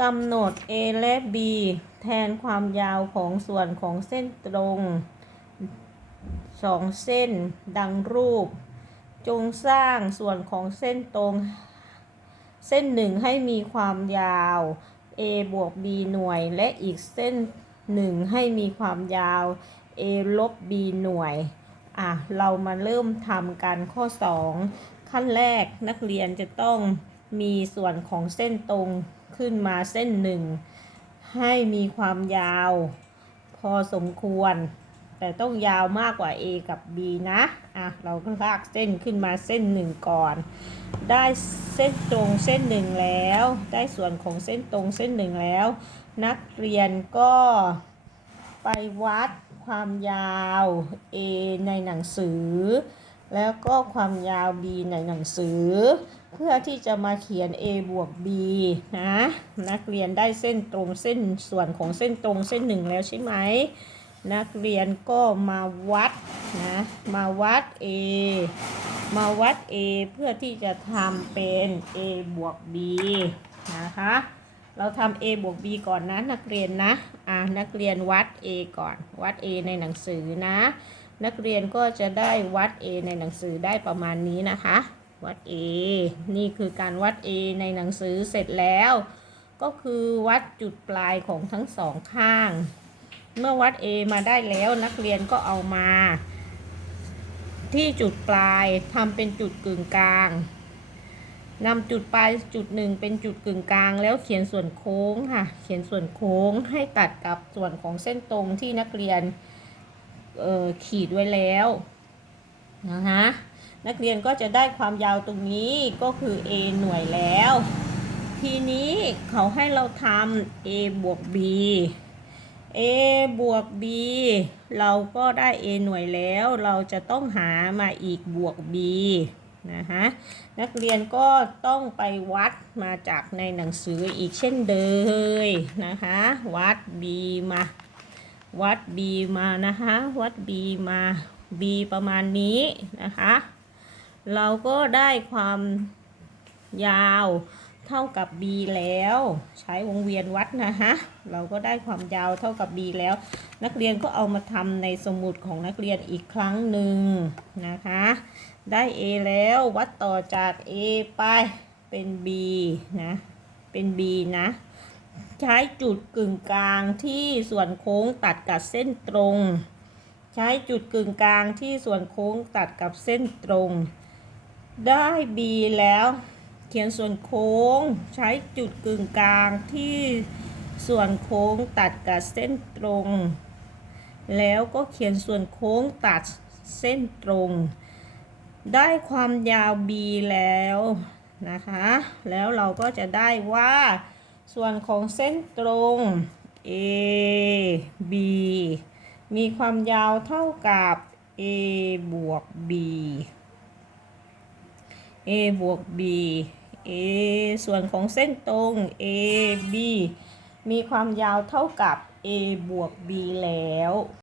กำหนด A และ B แทนความยาวของส่วนของเส้นตรงสองเส้นดังรูป จงสร้างส่วนของเส้นตรง เส้นหนึ่งให้มีความยาว a บวก b หน่วย และอีกเส้นหนึ่งให้มีความยาว a ลบ b หน่วย อะ เรามาเริ่มทำกันข้อ 2 ขั้นแรกนักเรียนจะต้องมีส่วนของเส้นตรง ขึ้นมาเส้นหนึ่ง ให้มีความยาว พอสมควร แต่ต้องยาวมากกว่า A กับ B นะ อะ เราก็ลากเส้นขึ้นมาเส้นหนึ่งก่อน ได้เส้นตรงเส้นหนึ่งแล้ว ได้ส่วนของเส้นตรงเส้นหนึ่งแล้ว นักเรียนก็ไปวัดความยาว A ในหนังสือ แล้วก็ความยาว B ในหนังสือ เพื่อที่จะมาเขียน A บวก B นะ นักเรียนได้เส้นตรงเส้นส่วนของเส้นตรงเส้นหนึ่งแล้วใช่ไหม นักเรียนก็มาวัดนะ มาวัด A มาวัด A เพื่อที่จะทำเป็น A บวก B นะคะ เราทำ A บวก B ก่อนนะ นักเรียนนะ อ่านักเรียนวัด A ก่อน วัด A ในหนังสือนะ นักเรียนก็จะได้วัด A ในหนังสือได้ประมาณนี้นะคะ วัด A นี่คือการวัด A ในหนังสือเสร็จแล้ว ก็คือวัดจุดปลายของทั้งสองข้าง เมื่อวัด A มาได้แล้วนักเรียนก็เอามา ที่จุดปลายทำเป็นจุดกึ่งกลางนำจุดปลายจุดหนึ่งเป็นจุดกึ่งกลาง แล้วเขียนส่วนโค้งค่ะ เขียนส่วนโค้งให้ตัดกับส่วนของเส้นตรงที่นักเรียนขีดไว้แล้วนะคะ นักเรียนก็จะได้ความยาวตรงนี้ก็คือ a หน่วยแล้ว ทีนี้เขาให้เราทำ a บวก b a บวก b เราก็ได้ a หน่วยแล้ว เราจะต้องหามาอีกบวก b นะคะนักเรียนก็ต้องไปวัดมาจากในหนังสืออีกเช่นเดิมนะคะ วัด b มา วัด b มานะคะ วัด b มา b ประมาณนี้นะคะ เราก็ได้ความยาวเท่ากับ b แล้ว ใช้วงเวียนวัดนะฮะ เราก็ได้ความยาวเท่ากับ b แล้ว นักเรียนก็เอามาทำในสมุดของนักเรียนอีกครั้งหนึ่งนะคะ ได้ a แล้ววัดต่อจาก a ไปเป็น b นะ เป็น b นะ ใช้จุดกึ่งกลางที่ส่วนโค้งตัดกับเส้นตรง ใช้จุดกึ่งกลางที่ส่วนโค้งตัดกับเส้นตรง ได้ b แล้ว เขียนส่วนโค้งใช้จุดกึ่งกลางที่ส่วนโค้งตัดกับเส้นตรง แล้วก็เขียนส่วนโค้งตัดเส้นตรง ได้ความยาว b แล้วนะคะ แล้วเราก็จะได้ว่า ส่วนของเส้นตรง A B มีความยาวเท่ากับ A บวก B A บวก B A ส่วนของเส้นตรง A B มีความยาวเท่ากับ A บวก B แล้ว